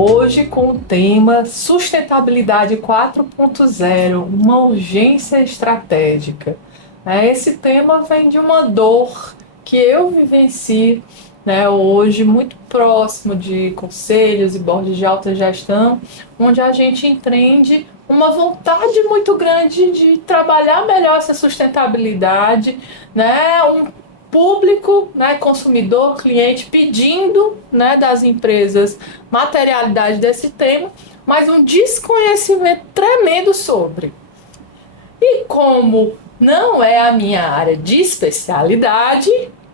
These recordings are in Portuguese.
Hoje com o tema Sustentabilidade 4.0, uma urgência estratégica. Esse tema vem de uma dor que eu vivencio, hoje, muito próximo de conselhos e boards de alta gestão, onde a gente empreende uma vontade muito grande de trabalhar melhor essa sustentabilidade, um público, consumidor, cliente pedindo, das empresas materialidade desse tema, mas um desconhecimento tremendo sobre. E como não é a minha área de especialidade,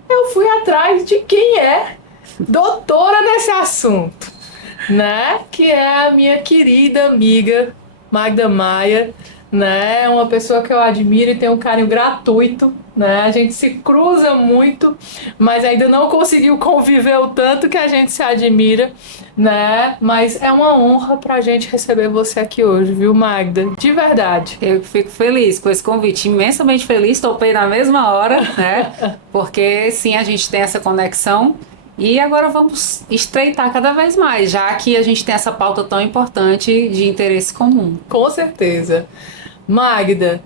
eu fui atrás de quem é doutora nesse assunto, que é a minha querida amiga Magda Maia, uma pessoa que eu admiro e tenho um carinho gratuito, a gente se cruza muito, mas ainda não conseguiu conviver o tanto que a gente se admira, mas é uma honra pra gente receber você aqui hoje, viu, Magda? De verdade. Eu fico feliz com esse convite, imensamente feliz, topei na mesma hora, porque sim, a gente tem essa conexão. E agora vamos estreitar cada vez mais, já que a gente tem essa pauta tão importante de interesse comum. Com certeza. Magda,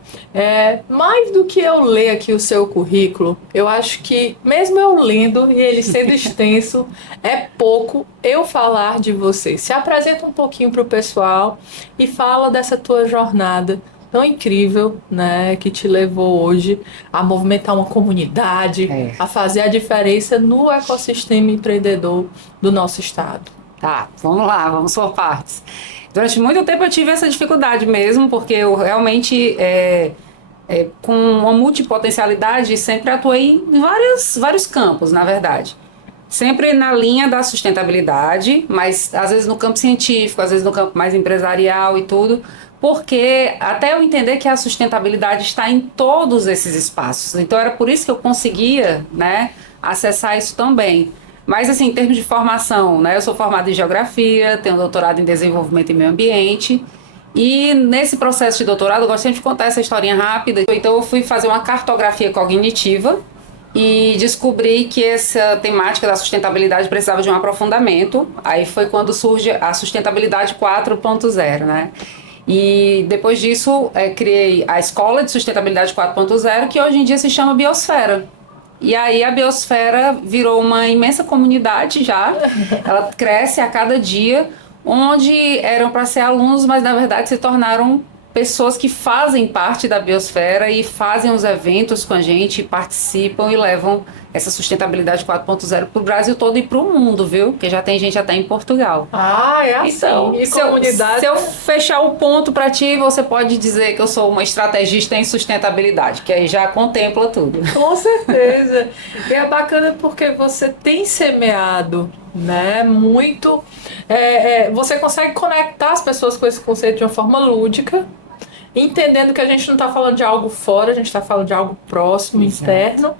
mais do que eu ler aqui o seu currículo, eu acho que, mesmo eu lendo e ele sendo extenso, é pouco eu falar de você. Se apresenta um pouquinho para o pessoal e fala dessa tua jornada tão incrível, que te levou hoje a movimentar uma comunidade, a fazer a diferença no ecossistema empreendedor do nosso estado. Tá, vamos lá, vamos por partes. Durante muito tempo eu tive essa dificuldade mesmo, porque eu realmente, com uma multipotencialidade, sempre atuei em vários campos, na verdade. Sempre na linha da sustentabilidade, mas às vezes no campo científico, às vezes no campo mais empresarial e tudo, porque até eu entender que a sustentabilidade está em todos esses espaços. Então era por isso que eu conseguia, acessar isso também. Mas assim, em termos de formação, eu sou formada em geografia, tenho doutorado em desenvolvimento e meio ambiente. E nesse processo de doutorado, eu gosto sempre de contar essa historinha rápida. Então eu fui fazer uma cartografia cognitiva e descobri que essa temática da sustentabilidade precisava de um aprofundamento. Aí foi quando surge a sustentabilidade 4.0, E depois disso, criei a Escola de Sustentabilidade 4.0, que hoje em dia se chama Biosfera. E aí a Biosfera virou uma imensa comunidade já, ela cresce a cada dia, onde eram para ser alunos, mas na verdade se tornaram pessoas que fazem parte da Biosfera e fazem os eventos com a gente, participam e levam essa sustentabilidade 4.0 para o Brasil todo e para o mundo, viu? Porque já tem gente até em Portugal. Ah, é assim. Então, e comunidade... se eu fechar o ponto para ti, você pode dizer que eu sou uma estrategista em sustentabilidade, que aí já contempla tudo. Com certeza. E é bacana porque você tem semeado, muito... você consegue conectar as pessoas com esse conceito de uma forma lúdica, entendendo que a gente não está falando de algo fora, a gente está falando de algo próximo, interno.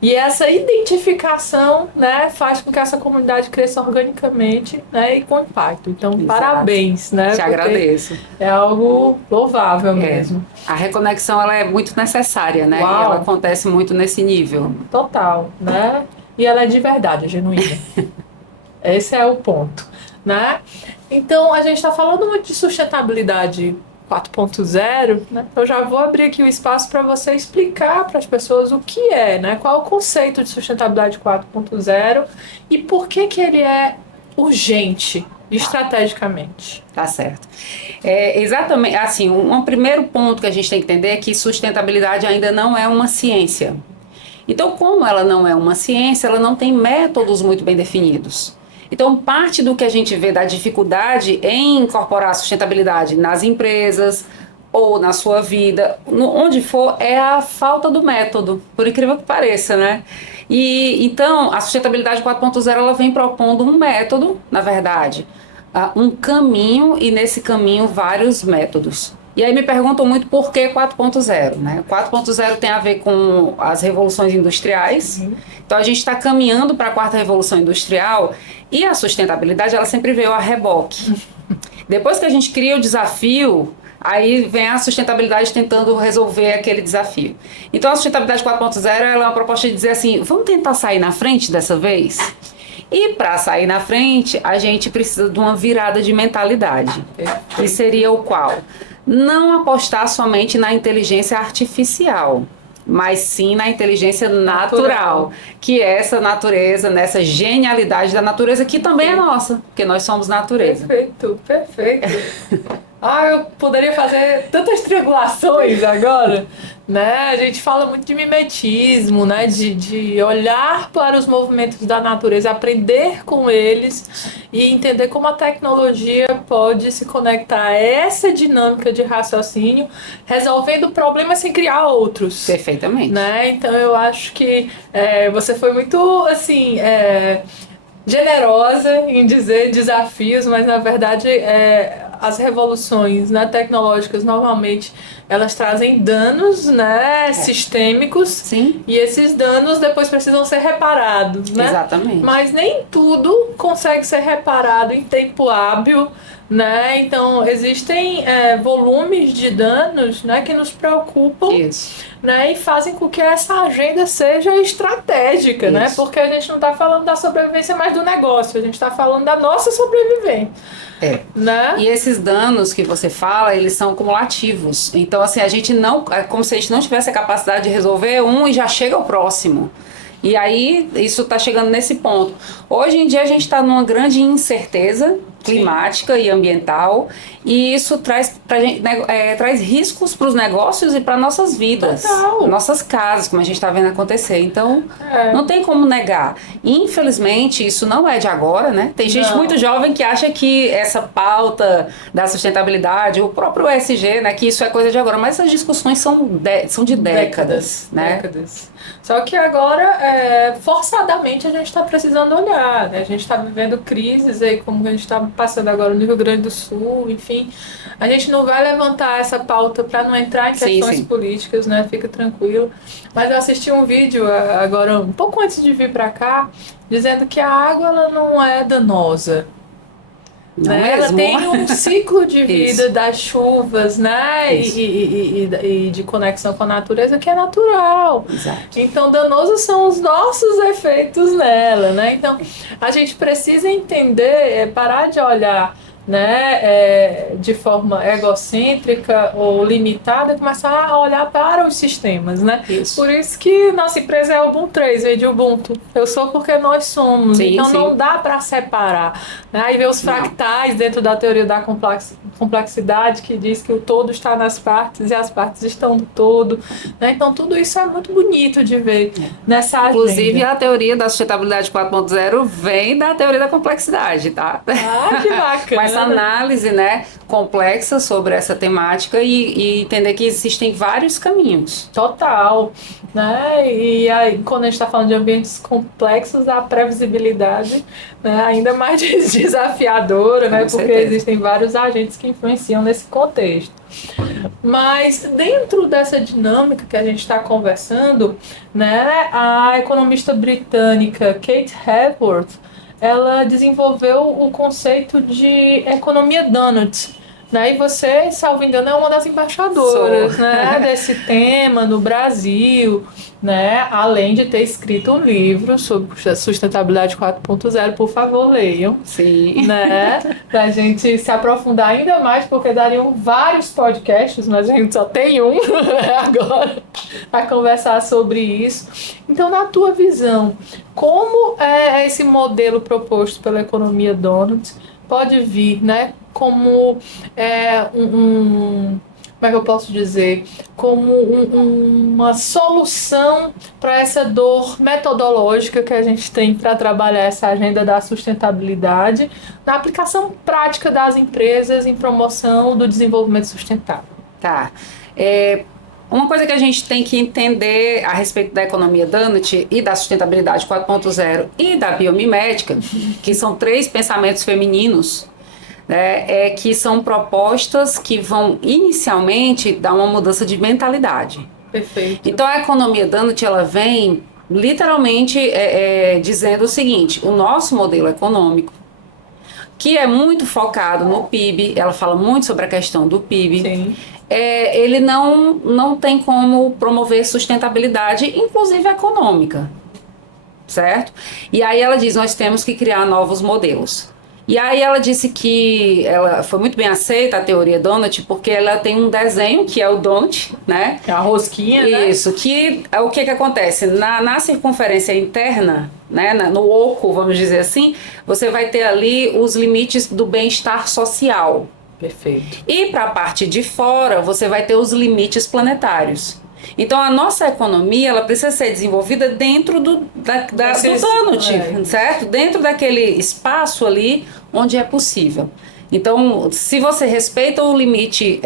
E essa identificação, faz com que essa comunidade cresça organicamente, e com impacto. Então, parabéns, Te agradeço. É algo louvável mesmo. A reconexão, ela é muito necessária, Uau. Ela acontece muito nesse nível. Total, E ela é de verdade, é genuína. Esse é o ponto, Então, a gente está falando muito de sustentabilidade 4.0, Eu já vou abrir aqui o espaço para você explicar para as pessoas o que é, Qual é o conceito de sustentabilidade 4.0 e por que ele é urgente estrategicamente. Tá certo. Exatamente, assim, um primeiro ponto que a gente tem que entender é que sustentabilidade ainda não é uma ciência. Então, como ela não é uma ciência, ela não tem métodos muito bem definidos. Então, parte do que a gente vê da dificuldade em incorporar a sustentabilidade nas empresas ou na sua vida, onde for, é a falta do método, por incrível que pareça, E então, a sustentabilidade 4.0 ela vem propondo um método, na verdade, um caminho, e nesse caminho vários métodos. E aí me perguntam muito por que 4.0, 4.0 tem a ver com as revoluções industriais. Então a gente está caminhando para a quarta revolução industrial e a sustentabilidade ela sempre veio a reboque. Depois que a gente cria o desafio, aí vem a sustentabilidade tentando resolver aquele desafio. Então a sustentabilidade 4.0 ela é uma proposta de dizer assim, vamos tentar sair na frente dessa vez? E para sair na frente, a gente precisa de uma virada de mentalidade, que seria o qual? Não apostar somente na inteligência artificial, mas sim na inteligência natural, que é essa natureza, nessa genialidade da natureza, que também é nossa, porque nós somos natureza. Perfeito, perfeito. Eu poderia fazer tantas triangulações agora, né? A gente fala muito de mimetismo, né? De olhar para os movimentos da natureza, aprender com eles e entender como a tecnologia pode se conectar a essa dinâmica de raciocínio, resolvendo problemas sem criar outros. Perfeitamente. Né? Então eu acho que você foi muito, assim, generosa em dizer desafios, mas na verdade as revoluções, né, tecnológicas normalmente elas trazem danos, né, sistêmicos. Sim. E esses danos depois precisam ser reparados, né? Exatamente. Mas nem tudo consegue ser reparado em tempo hábil, né? Então existem volumes de danos, né, que nos preocupam. Isso. Né, e fazem com que essa agenda seja estratégica, Isso. né? Porque a gente não está falando da sobrevivência mais do negócio, a gente está falando da nossa sobrevivência. Né? E esses danos que você fala, eles são cumulativos. Então, assim, a gente não... É como se a gente não tivesse a capacidade de resolver um e já chega ao próximo. E aí, isso está chegando nesse ponto. Hoje em dia, a gente está numa grande incerteza climática e ambiental, e isso traz riscos para os negócios e para nossas vidas, nossas casas, como a gente está vendo acontecer. Então, não tem como negar. Infelizmente, isso não é de agora, né? Tem gente muito jovem que acha que essa pauta da sustentabilidade, o próprio ESG, né, que isso é coisa de agora, mas essas discussões são de décadas, né? Décadas. Só que agora, forçadamente, a gente está precisando olhar, né? A gente está vivendo crises aí, como a gente está passando agora no Rio Grande do Sul, enfim. A gente não vai levantar essa pauta para não entrar em questões políticas, né? Fica tranquilo. Mas eu assisti um vídeo agora, um pouco antes de vir para cá, dizendo que a água ela não é danosa. Né? Ela tem um ciclo de vida das chuvas, né? E de conexão com a natureza que é natural. Exato. Então, danosos são os nossos efeitos nela, né? Então, a gente precisa entender, parar de olhar, né, de forma egocêntrica ou limitada, começar a olhar para os sistemas, né? Isso. Por isso que nossa empresa é Ubuntu 3, veio de Ubuntu. Eu sou porque nós somos. Então não dá para separar. Né? Aí vê os fractais dentro da teoria da complexidade, que diz que o todo está nas partes e as partes estão no todo. Né? Então tudo isso é muito bonito de ver nessa agenda. Inclusive a teoria da sustentabilidade 4.0 vem da teoria da complexidade, tá? Que bacana. Essa análise, né, complexa sobre essa temática e entender que existem vários caminhos. Total. Né? E aí, quando a gente está falando de ambientes complexos, a previsibilidade, né, ainda mais desafiadora, né, porque existem vários agentes que influenciam nesse contexto. Mas dentro dessa dinâmica que a gente está conversando, né, a economista britânica Kate Raworth, ela desenvolveu o conceito de economia donut. Né? E você, salvo engano, é uma das embaixadoras, né, desse tema no Brasil, né? Além de ter escrito um livro sobre sustentabilidade 4.0, por favor, leiam. Sim. Né? Pra gente se aprofundar ainda mais, porque dariam vários podcasts, mas a gente só tem um agora para conversar sobre isso. Então, na tua visão, como é esse modelo proposto pela economia donut pode vir, né, como como é que eu posso dizer, como uma solução para essa dor metodológica que a gente tem para trabalhar essa agenda da sustentabilidade na aplicação prática das empresas em promoção do desenvolvimento sustentável. Tá. Uma coisa que a gente tem que entender a respeito da economia donut e da sustentabilidade 4.0 e da biomimética, que são 3 pensamentos femininos, né, que são propostas que vão inicialmente dar uma mudança de mentalidade. Perfeito. Então a economia donut, ela vem literalmente dizendo o seguinte: o nosso modelo econômico, que é muito focado no PIB, ela fala muito sobre a questão do PIB. Sim. Ele não tem como promover sustentabilidade, inclusive econômica. certo? E aí ela diz, nós temos que criar novos modelos. E aí ela disse que ela foi muito bem aceita a teoria Donut, porque ela tem um desenho que é o Donut, né? É a rosquinha, né? Isso, que o que acontece? Na circunferência interna, né, no oco, vamos dizer assim, você vai ter ali os limites do bem-estar social. Perfeito. E para a parte de fora, você vai ter os limites planetários. Então, a nossa economia, ela precisa ser desenvolvida dentro do donut, certo? Dentro daquele espaço ali onde é possível. Então, se você respeita o limite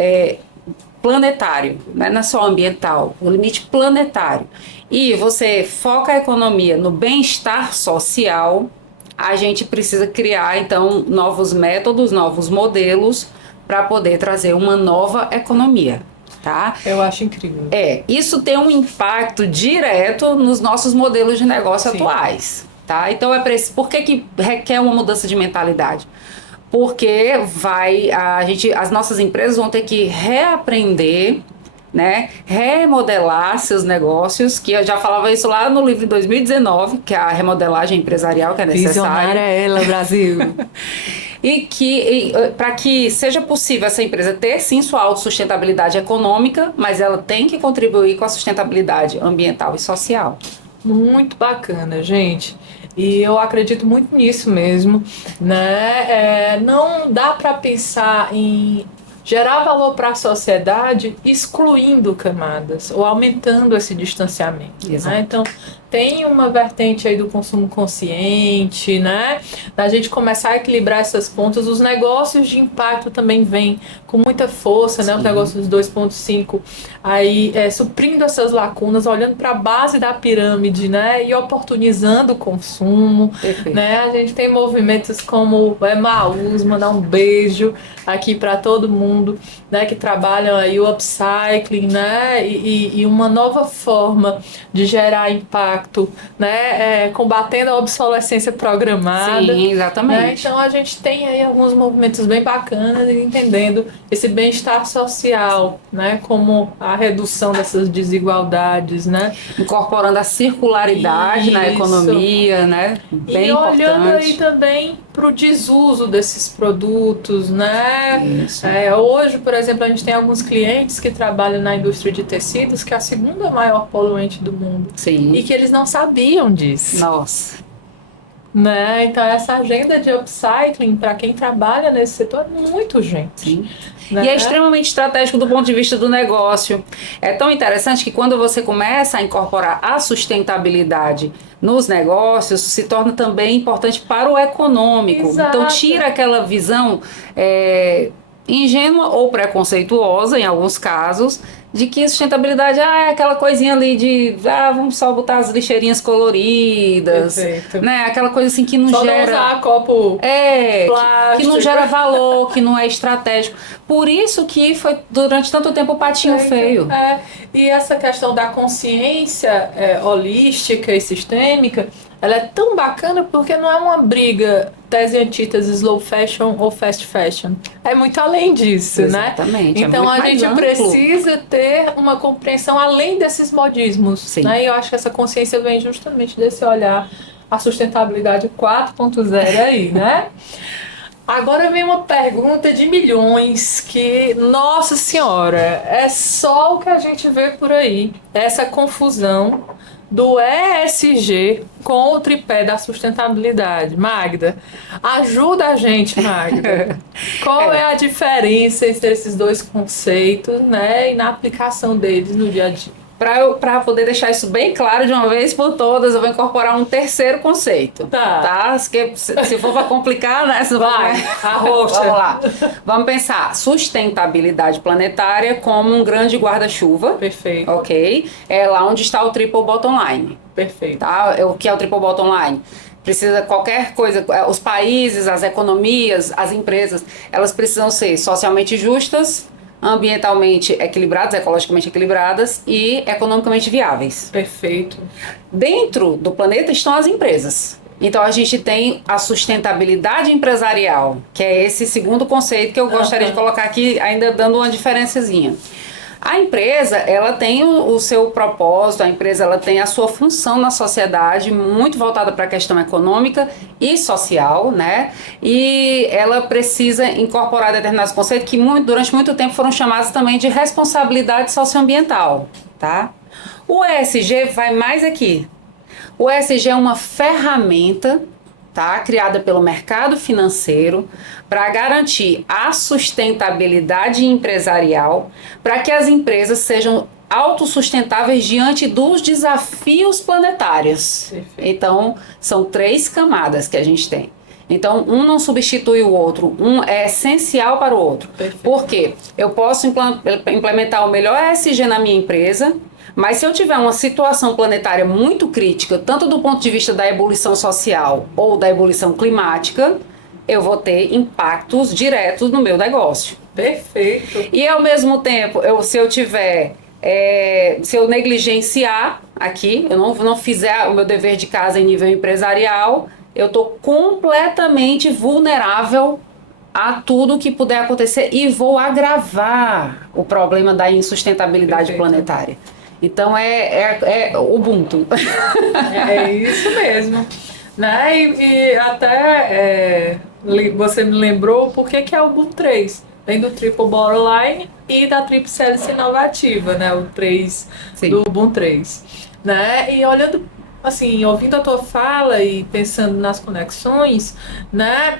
planetário, não é só ambiental, o limite planetário, e você foca a economia no bem-estar social, a gente precisa criar, então, novos métodos, novos modelos para poder trazer uma nova economia. Tá? Eu acho incrível. Isso tem um impacto direto nos nossos modelos de negócio atuais. Tá? Então, por que requer uma mudança de mentalidade? Porque as nossas empresas vão ter que reaprender, né, remodelar seus negócios, que eu já falava isso lá no livro de 2019, que é a remodelagem empresarial que é necessária. Visionária é ela, Brasil. Para que seja possível essa empresa ter sim sua autossustentabilidade econômica, mas ela tem que contribuir com a sustentabilidade ambiental e social. Muito bacana, gente. E eu acredito muito nisso mesmo, né? Não dá para pensar em gerar valor para a sociedade excluindo camadas ou aumentando esse distanciamento. Né? Então, tem uma vertente aí do consumo consciente, né? Da gente começar a equilibrar essas pontas. Os negócios de impacto também vêm com muita força, né? Os negócios 2.5 aí suprindo essas lacunas, olhando para a base da pirâmide, né? E oportunizando o consumo. Né? A gente tem movimentos como o Emaús, mandar um beijo aqui para todo mundo, né? Que trabalham aí o upcycling, né? E uma nova forma de gerar impacto, né, combatendo a obsolescência programada. Sim, exatamente. Né? Então a gente tem aí alguns movimentos bem bacanas entendendo esse bem-estar social, né, como a redução dessas desigualdades, né? Incorporando a circularidade na economia, né? Bem importante. E olhando aí também para o desuso desses produtos, né? Hoje, por exemplo, a gente tem alguns clientes que trabalham na indústria de tecidos, que é a segunda maior poluente do mundo. Sim. E que eles não sabiam disso. Nossa. Né? Então, essa agenda de upcycling, para quem trabalha nesse setor, é muito urgente. Sim. Né? E é extremamente estratégico do ponto de vista do negócio. É tão interessante que quando você começa a incorporar a sustentabilidade nos negócios, se torna também importante para o econômico. Exato. Então, tira aquela visão ingênua ou preconceituosa, em alguns casos, de que sustentabilidade é aquela coisinha ali de vamos só botar as lixeirinhas coloridas. Perfeito. Né? Aquela coisa assim que não só gera. Só não usar copo plástico. Que não gera valor, que não é estratégico. Por isso que foi durante tanto tempo o patinho feio. E essa questão da consciência holística e sistêmica, ela é tão bacana porque não é uma briga tese e antítese, slow fashion ou fast fashion. É muito além disso, exatamente, né? Então a gente precisa ter uma compreensão além desses modismos. Né? E eu acho que essa consciência vem justamente desse olhar a sustentabilidade 4.0 aí, né? Agora vem uma pergunta de milhões que, nossa senhora, é só o que a gente vê por aí. Essa confusão do ESG com o tripé da sustentabilidade. Magda, ajuda a gente, Magda. Qual é a diferença entre esses dois conceitos, né, e na aplicação deles no dia a dia? Para poder deixar isso bem claro de uma vez por todas, eu vou incorporar um terceiro conceito. Tá? Se for para complicar, né? Arrocha. Vamos lá. Vamos pensar sustentabilidade planetária como um grande guarda-chuva. Perfeito. Ok? É lá onde está o triple bottom line. Perfeito. Tá? O que é o triple bottom line? Precisa qualquer coisa, os países, as economias, as empresas, elas precisam ser socialmente justas, ambientalmente equilibradas, ecologicamente equilibradas e economicamente viáveis. Perfeito. Dentro do planeta estão as empresas. Então a gente tem a sustentabilidade empresarial, que é esse segundo conceito que eu gostaria de colocar aqui, ainda dando uma diferençazinha. A empresa, ela tem o seu propósito, a empresa ela tem a sua função na sociedade, muito voltada para a questão econômica e social, né? E ela precisa incorporar determinados conceitos que durante muito tempo foram chamados também de responsabilidade socioambiental, tá? O ESG vai mais aqui. O ESG é uma ferramenta, tá, criada pelo mercado financeiro para garantir a sustentabilidade empresarial, para que as empresas sejam autossustentáveis diante dos desafios planetários. Perfeito. Então, são 3 camadas que a gente tem. Então, um não substitui o outro, um é essencial para o outro. Perfeito. Por quê? Eu posso implementar o melhor ESG na minha empresa, mas se eu tiver uma situação planetária muito crítica, tanto do ponto de vista da ebulição social ou da ebulição climática, eu vou ter impactos diretos no meu negócio. Perfeito. E ao mesmo tempo, se eu negligenciar aqui, eu não fizer o meu dever de casa em nível empresarial, eu estou completamente vulnerável a tudo que puder acontecer e vou agravar o problema da insustentabilidade Perfeito. planetária. Então é Ubuntu. É isso mesmo. Né? E até você me lembrou por que é o Ubuntu 3. Vem do Triple Bottom Line e da Tríplice Hélice Inovativa, né? O 3 Sim. do Ubuntu 3. Né? E olhando, assim, ouvindo a tua fala e pensando nas conexões, né?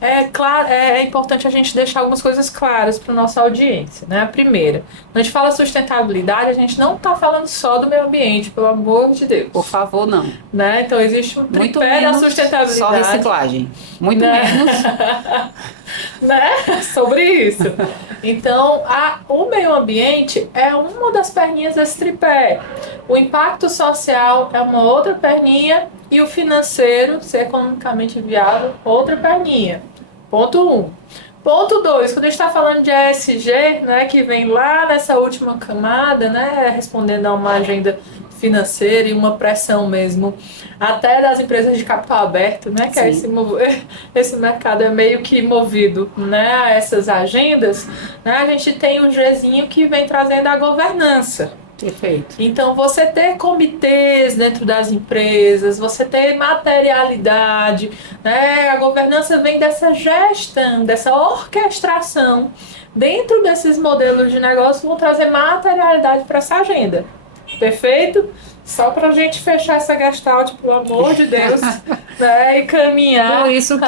É claro, é importante a gente deixar algumas coisas claras para nossa audiência, né? A primeira, quando a gente fala sustentabilidade, a gente não está falando só do meio ambiente, pelo amor de Deus. Por favor, não. Né? Então existe um Muito tripé da menos sustentabilidade. só reciclagem. Muito né? menos. Né? Sobre isso. Então, o meio ambiente é uma das perninhas desse tripé. O impacto social é uma outra perninha e o financeiro, ser economicamente viável, outra perninha. Ponto 1. Ponto 2, quando a gente está falando de ESG, né, que vem lá nessa última camada, né, respondendo a uma agenda financeira e uma pressão mesmo, até das empresas de capital aberto, né, que é esse mercado é meio que movido, né, a essas agendas, né, a gente tem o Gzinho que vem trazendo a governança. Perfeito. Então, você ter comitês dentro das empresas, você ter materialidade, né? A governança vem dessa gestão, dessa orquestração. Dentro desses modelos de negócio, vão trazer materialidade para essa agenda. Perfeito? Só para a gente fechar essa gestalt, pelo amor de Deus, né? E caminhar. Por isso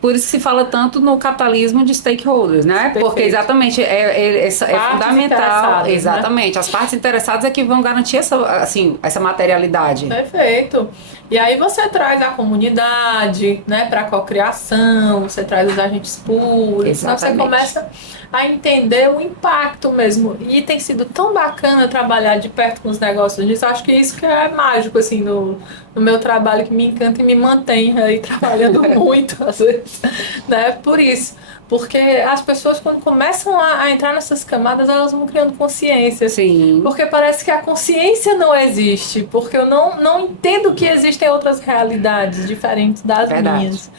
que se fala tanto no capitalismo de stakeholders, né? Perfeito. Porque exatamente é fundamental. Exatamente. Né? As partes interessadas é que vão garantir essa materialidade. Perfeito. E aí você traz a comunidade, né, para a cocriação, você traz os agentes públicos, então você começa a entender o impacto mesmo. E tem sido tão bacana trabalhar de perto com os negócios disso. Acho que isso que é mágico, assim, no meu trabalho, que me encanta e me mantém aí trabalhando muito, às vezes, né, por isso. Porque as pessoas, quando começam a entrar nessas camadas, elas vão criando consciência. Sim. Porque parece que a consciência não existe. Porque eu não entendo que existem outras realidades diferentes das minhas.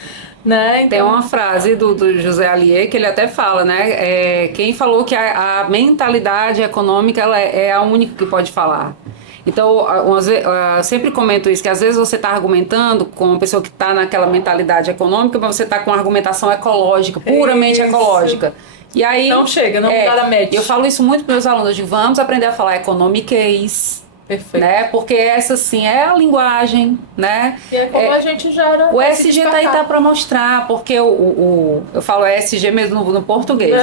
Né? Então, tem uma frase do José Allier que ele até fala, né? Quem falou que a mentalidade econômica ela é a única que pode falar. Então, eu sempre comento isso, que às vezes você está argumentando com uma pessoa que está naquela mentalidade econômica, mas você está com uma argumentação ecológica, puramente ecológica. E aí, não chega, não dá nada match. Eu falo isso muito para meus alunos, eu digo, vamos aprender a falar economiquez. Perfeito. Né? Porque essa sim é a linguagem, né? E é como a gente gera. O ESG tá aí para mostrar, porque eu falo ESG mesmo no português.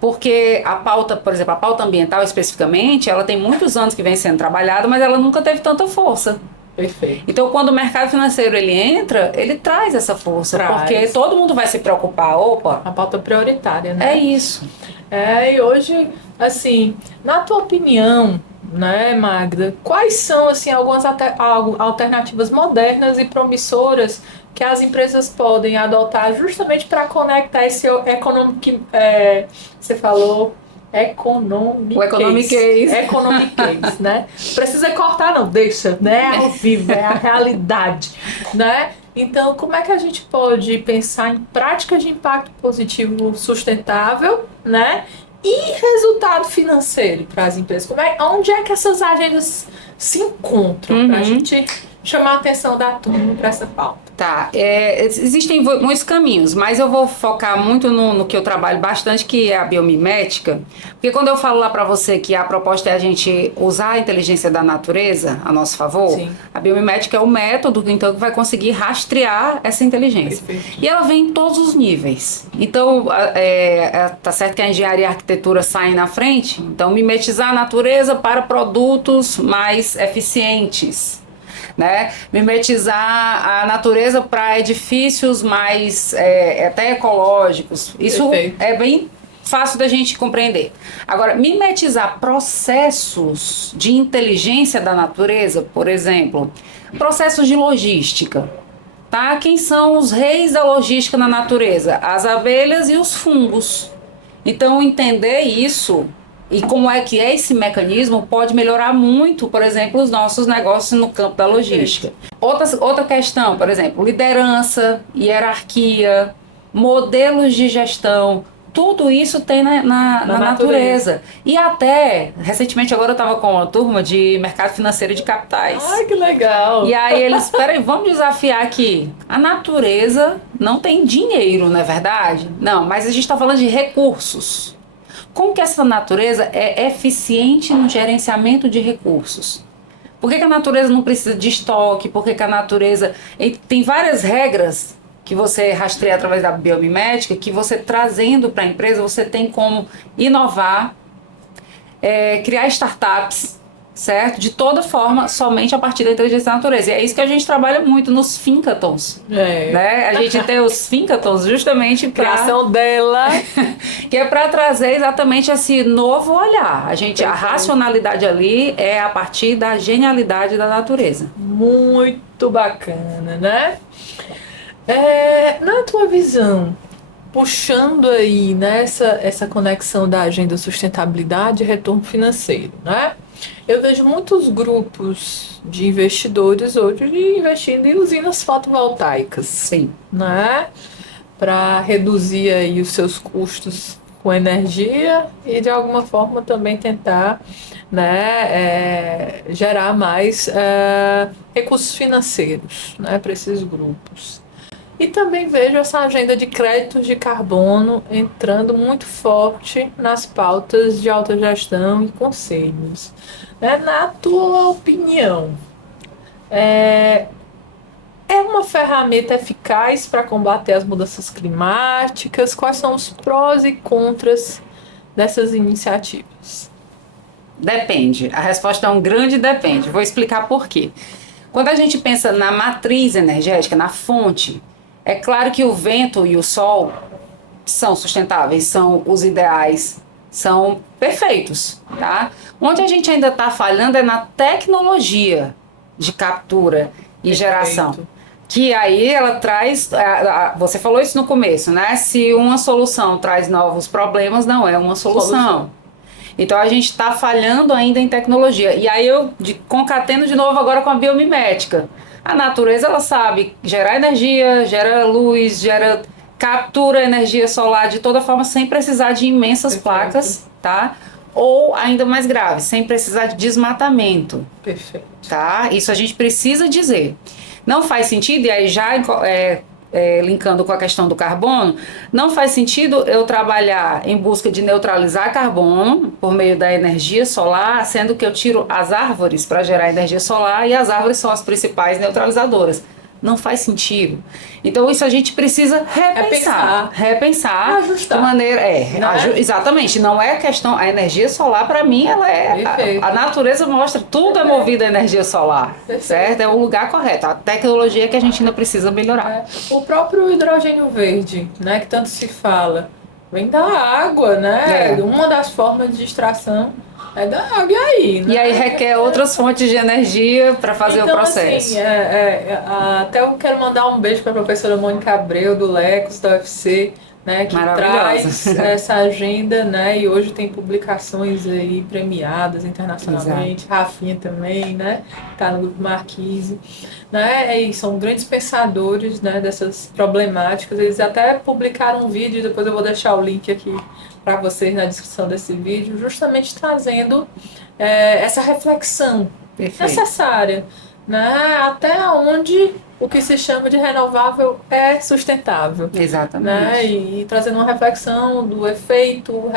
Porque a pauta, por exemplo, a pauta ambiental especificamente, ela tem muitos anos que vem sendo trabalhada, mas ela nunca teve tanta força. Perfeito. Então, quando o mercado financeiro ele entra, ele traz essa força, porque todo mundo vai se preocupar. Opa, a pauta prioritária, né? É isso. E hoje, assim, na tua opinião, né, Magda, quais são, assim, algumas alternativas modernas e promissoras que as empresas podem adotar justamente para conectar esse economic, você falou, economiquez, né? Precisa cortar, não, deixa, né? Ao vivo, é a realidade, né? Então, como é que a gente pode pensar em práticas de impacto positivo sustentável, né? E resultado financeiro para as empresas? Onde é que essas agendas se encontram para a gente chamar a atenção da turma para essa pauta? Tá, existem muitos caminhos, mas eu vou focar muito no que eu trabalho bastante, que é a biomimética, porque quando eu falo lá para você que a proposta é a gente usar a inteligência da natureza a nosso favor, Sim. A biomimética é o método, então, que vai conseguir rastrear essa inteligência. Perfeito. E ela vem em todos os níveis. Então, tá certo que a engenharia e a arquitetura saem na frente, então mimetizar a natureza para produtos mais eficientes, né? Mimetizar a natureza para edifícios mais até ecológicos. Isso Perfeito. é bem fácil da gente compreender. Agora, mimetizar processos de inteligência da natureza, por exemplo, processos de logística, tá? Quem são os reis da logística na natureza? As abelhas e os fungos. Então, entender isso e como é que é esse mecanismo pode melhorar muito, por exemplo, os nossos negócios no campo da logística. Outra questão, por exemplo, liderança, hierarquia, modelos de gestão, tudo isso tem na natureza. E até, recentemente agora eu estava com uma turma de mercado financeiro de capitais. Ai, que legal! E aí eles, peraí, vamos desafiar aqui. A natureza não tem dinheiro, não é verdade? Não, mas a gente está falando de recursos. Como que essa natureza é eficiente no gerenciamento de recursos? Por que a natureza não precisa de estoque? Por que a natureza... Tem várias regras que você rastreia através da biomimética, que você trazendo para a empresa, você tem como inovar, criar startups, certo? De toda forma, somente a partir da inteligência da natureza. E é isso que a gente trabalha muito nos Thinkathons. Né? A gente tem os Thinkathons justamente para... Criação dela. que é para trazer exatamente esse novo olhar. A racionalidade ali é a partir da genialidade da natureza. Muito bacana, né? Na tua visão, puxando aí, né, essa conexão da agenda sustentabilidade e retorno financeiro, né? Eu vejo muitos grupos de investidores hoje investindo em usinas fotovoltaicas. Sim. Né? Para reduzir aí os seus custos com energia e de alguma forma também tentar, né, gerar mais recursos financeiros, né, para esses grupos. E também vejo essa agenda de créditos de carbono entrando muito forte nas pautas de autogestão e conselhos. Na tua opinião, é uma ferramenta eficaz para combater as mudanças climáticas? Quais são os prós e contras dessas iniciativas? Depende. A resposta é um grande depende. Vou explicar por quê. Quando a gente pensa na matriz energética, na fonte, é claro que o vento e o sol são sustentáveis, são os ideais, são perfeitos, tá? Onde a gente ainda está falhando é na tecnologia de captura e geração. Que aí ela traz, você falou isso no começo, né? Se uma solução traz novos problemas, não é uma solução. Então a gente está falhando ainda em tecnologia. E aí eu concateno de novo agora com a biomimética. A natureza, ela sabe gerar energia, gera luz, captura energia solar de toda forma, sem precisar de imensas placas, tá? Ou, ainda mais grave, sem precisar de desmatamento. Perfeito. Tá? Isso a gente precisa dizer. Não faz sentido, e aí já linkando com a questão do carbono, não faz sentido eu trabalhar em busca de neutralizar carbono por meio da energia solar, sendo que eu tiro as árvores para gerar energia solar e as árvores são as principais neutralizadoras. Não faz sentido. Então isso a gente precisa repensar ajustar. De maneira exatamente. Não é questão, a energia solar para mim ela a natureza mostra tudo é movido a energia solar, certo? É o lugar correto. A tecnologia que a gente ainda precisa melhorar. O próprio hidrogênio verde, né, que tanto se fala, vem da água, né? Uma das formas de extração é da água, e aí? Né? E aí requer outras fontes de energia para fazer o processo. Assim, até eu quero mandar um beijo para a professora Mônica Abreu, do LECOS, da UFC, né, que Maravilhosa. traz essa agenda, né, e hoje tem publicações aí premiadas internacionalmente, Rafinha também, né, tá no Grupo Marquise, né, e são grandes pensadores, né, dessas problemáticas. Eles até publicaram um vídeo, depois eu vou deixar o link aqui para vocês na descrição desse vídeo, justamente trazendo essa reflexão necessária, né, até onde o que se chama de renovável é sustentável. Exatamente. Né? E trazendo uma reflexão do efeito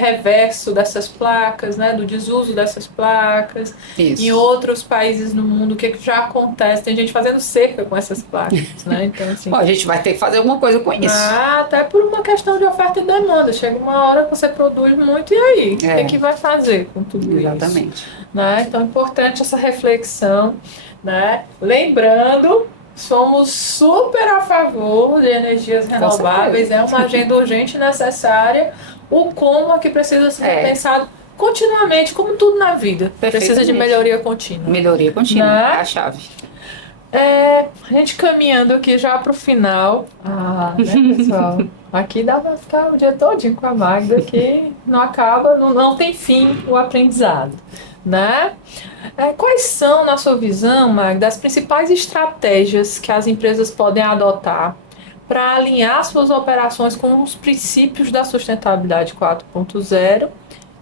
reverso dessas placas, né? Do desuso dessas placas. Isso. Em outros países no mundo, o que já acontece? Tem gente fazendo cerca com essas placas. Né? Então, assim, Bom, a gente vai ter que fazer alguma coisa com isso. Até por uma questão de oferta e demanda. Chega uma hora que você produz muito e aí? O que vai fazer com tudo isso? Exatamente. Né? Então é importante essa reflexão. Né? Lembrando, somos super a favor de energias renováveis, é uma agenda urgente e necessária. O como é que precisa ser pensado continuamente, como tudo na vida. Precisa de melhoria contínua. Melhoria contínua, né? É a chave. A gente caminhando aqui já para o final. Né, pessoal? Aqui dá para ficar o dia todinho com a Magda, que não acaba, não tem fim o aprendizado. Né? Quais são, na sua visão, Magda, as principais estratégias que as empresas podem adotar para alinhar suas operações com os princípios da sustentabilidade 4.0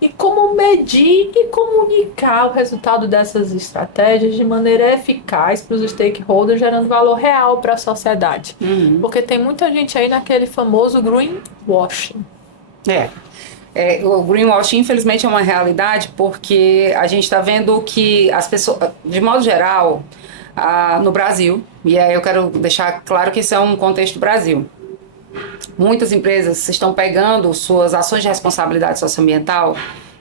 e como medir e comunicar o resultado dessas estratégias de maneira eficaz para os stakeholders, gerando valor real para a sociedade? Porque tem muita gente aí naquele famoso greenwashing. O greenwashing, infelizmente, é uma realidade porque a gente está vendo que as pessoas, de modo geral, no Brasil, e aí eu quero deixar claro que isso é um contexto Brasil, muitas empresas estão pegando suas ações de responsabilidade socioambiental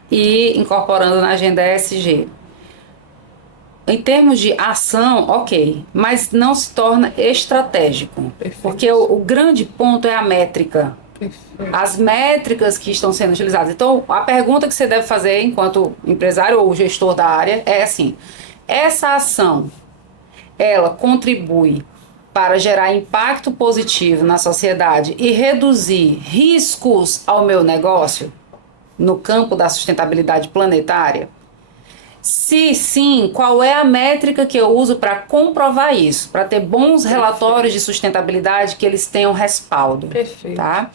e incorporando na agenda ESG. Em termos de ação, ok, mas não se torna estratégico. Perfeito. Porque o grande ponto é a métrica. As métricas que estão sendo utilizadas. Então, a pergunta que você deve fazer enquanto empresário ou gestor da área é assim: essa ação, ela contribui para gerar impacto positivo na sociedade e reduzir riscos ao meu negócio no campo da sustentabilidade planetária? Se sim, qual é a métrica que eu uso para comprovar isso? Para ter bons relatórios de sustentabilidade que eles tenham respaldo. Perfeito. Tá?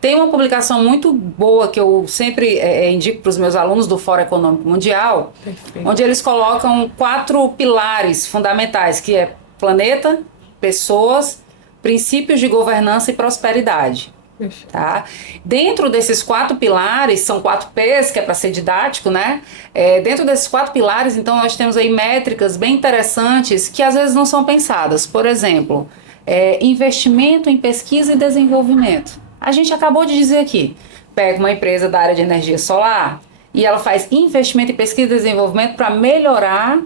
Tem uma publicação muito boa que eu sempre indico para os meus alunos do Fórum Econômico Mundial, onde eles colocam 4 pilares fundamentais, que é planeta, pessoas, princípios de governança e prosperidade. Tá? Dentro desses 4 pilares, são 4 P's, que é para ser didático, né? Dentro desses 4 pilares, então, nós temos aí métricas bem interessantes que às vezes não são pensadas. Por exemplo, investimento em pesquisa e desenvolvimento. A gente acabou de dizer aqui, pega uma empresa da área de energia solar e ela faz investimento em pesquisa e desenvolvimento para melhorar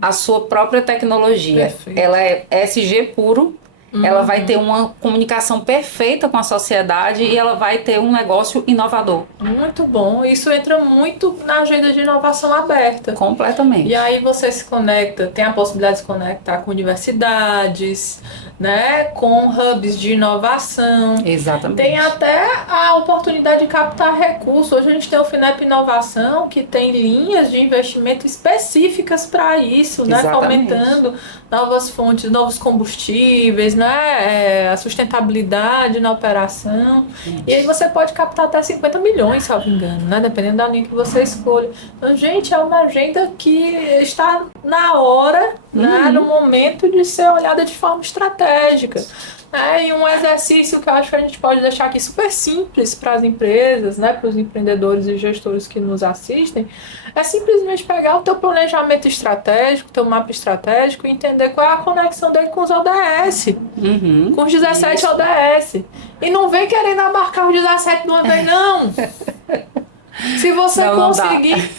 a sua própria tecnologia. Perfeito. Ela é ESG puro. Ela vai ter uma comunicação perfeita com a sociedade e ela vai ter um negócio inovador. Muito bom. Isso entra muito na agenda de inovação aberta. Completamente. E aí você se conecta, tem a possibilidade de se conectar com universidades, né, com hubs de inovação. Exatamente. Tem até a oportunidade de captar recursos. Hoje a gente tem o FINEP Inovação, que tem linhas de investimento específicas para isso, né, fomentando novas fontes, novos combustíveis, né, a sustentabilidade na operação. E aí você pode captar até 50 milhões, salvo engano, né, dependendo da linha que você escolha. Então, gente, é uma agenda que está na hora, né, no momento de ser olhada de forma estratégica. E um exercício que eu acho que a gente pode deixar aqui super simples para as empresas, né, para os empreendedores e gestores que nos assistem, é simplesmente pegar o teu planejamento estratégico, o teu mapa estratégico e entender qual é a conexão dele com os ODS, com os 17 ODS. E não vem querendo abarcar os 17 de uma vez, não. Se você conseguir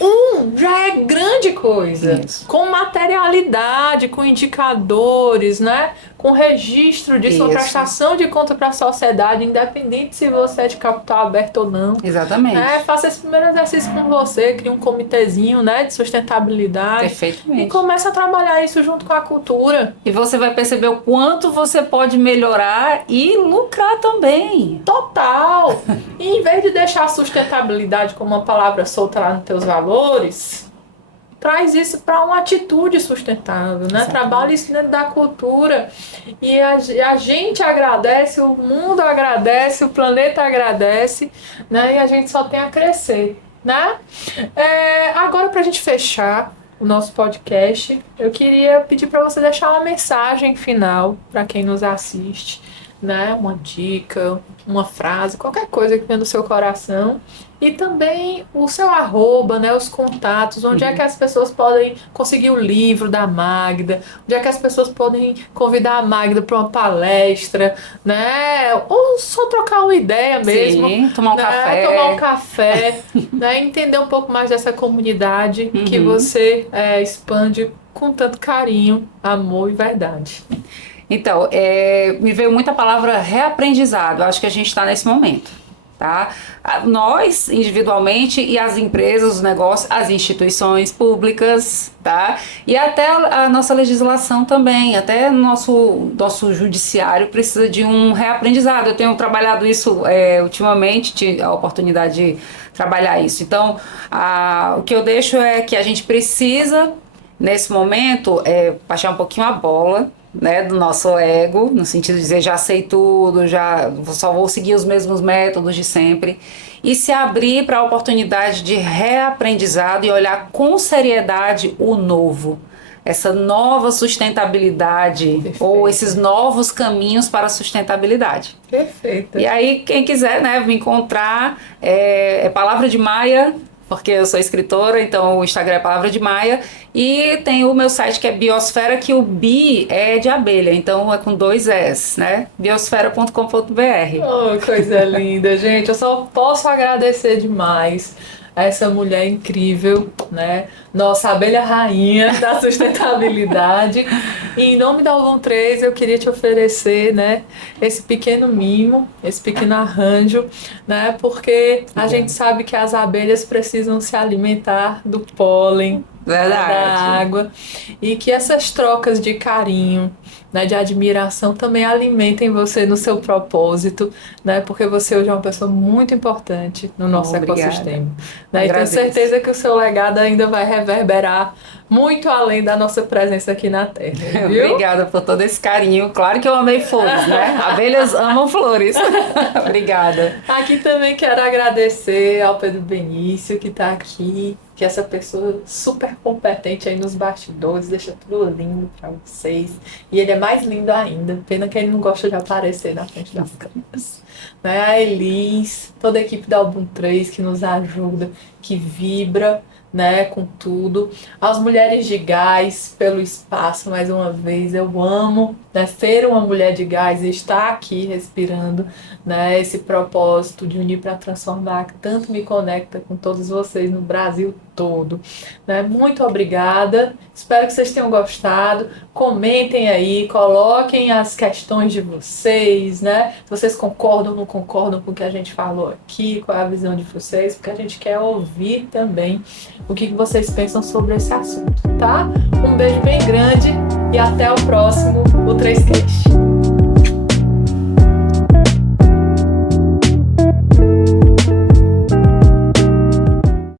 já é grande coisa. Isso. Com materialidade, com indicadores, né? com registro de sua Isso. prestação de conta para a sociedade, independente se você é de capital aberto ou não. Exatamente. Faça esse primeiro exercício com você, crie um comitêzinho, né, de sustentabilidade. Perfeitamente. E comece a trabalhar isso junto com a cultura. E você vai perceber o quanto você pode melhorar e lucrar também. Total! E em vez de deixar a sustentabilidade como uma palavra solta lá nos teus valores, traz isso para uma atitude sustentável, né? Exatamente. Trabalha isso dentro da cultura. E a gente agradece, o mundo agradece, o planeta agradece, né? E a gente só tem a crescer, né? Agora, para a gente fechar o nosso podcast, eu queria pedir para você deixar uma mensagem final para quem nos assiste, né? Uma dica, uma frase, qualquer coisa que venha do seu coração. E também o seu @, né, os contatos, onde é que as pessoas podem conseguir o livro da Magda, onde é que as pessoas podem convidar a Magda para uma palestra, né, ou só trocar uma ideia mesmo. Sim, tomar um café. Tomar um café, né, entender um pouco mais dessa comunidade que você expande com tanto carinho, amor e verdade. Então, me veio muita palavra reaprendizado. Acho que a gente está nesse momento. Tá? Nós, individualmente, e as empresas, os negócios, as instituições públicas, tá? E até a nossa legislação também, até nosso judiciário precisa de um reaprendizado. Eu tenho trabalhado isso ultimamente, tive a oportunidade de trabalhar isso. Então, o que eu deixo é que a gente precisa, nesse momento, baixar um pouquinho a bola, né, do nosso ego, no sentido de dizer já sei tudo, já só vou seguir os mesmos métodos de sempre, e se abrir para a oportunidade de reaprendizado e olhar com seriedade o novo, essa nova sustentabilidade. Perfeito. Ou esses novos caminhos para a sustentabilidade. Perfeito. E aí quem quiser, né, me encontrar, Palavra de Maia, porque eu sou escritora, então o Instagram é Palavra de Maia, e tem o meu site que é Biosfera, que o bi é de abelha, então é com 2 S, né? biosfera.com.br. Oh, coisa linda, gente, eu só posso agradecer demais a essa mulher incrível, né? Nossa abelha rainha da sustentabilidade. E em nome da Album 3, eu queria te oferecer, né, esse pequeno mimo, esse pequeno arranjo, né? Porque a gente sabe que as abelhas precisam se alimentar do pólen, verdade, da água, e que essas trocas de carinho, né, de admiração também alimentem você no seu propósito, né, porque você hoje é uma pessoa muito importante no nosso ecossistema, né, e tenho certeza que o seu legado ainda vai reverberar muito além da nossa presença aqui na Terra, viu? Obrigada por todo esse carinho. Claro que eu amei flores, né? Abelhas amam flores. Obrigada. Aqui também quero agradecer ao Pedro Benício, que está aqui, que é essa pessoa super competente aí nos bastidores, deixa tudo lindo para vocês. E ele é mais lindo ainda, pena que ele não gosta de aparecer na frente das câmeras. Né? A Elis, toda a equipe da Album 3 que nos ajuda, que vibra, né, com tudo. As mulheres de gás pelo espaço, mais uma vez, eu amo, né, ser uma mulher de gás e estar aqui respirando, né, esse propósito de unir para transformar, que tanto me conecta com todos vocês no Brasil todo, né? Muito obrigada, espero que vocês tenham gostado. Comentem aí, coloquem as questões de vocês, né? Se vocês concordam ou não concordam com o que a gente falou aqui, qual é a visão de vocês, porque a gente quer ouvir também o que vocês pensam sobre esse assunto, tá? Um beijo bem grande e até o próximo, o 3Q.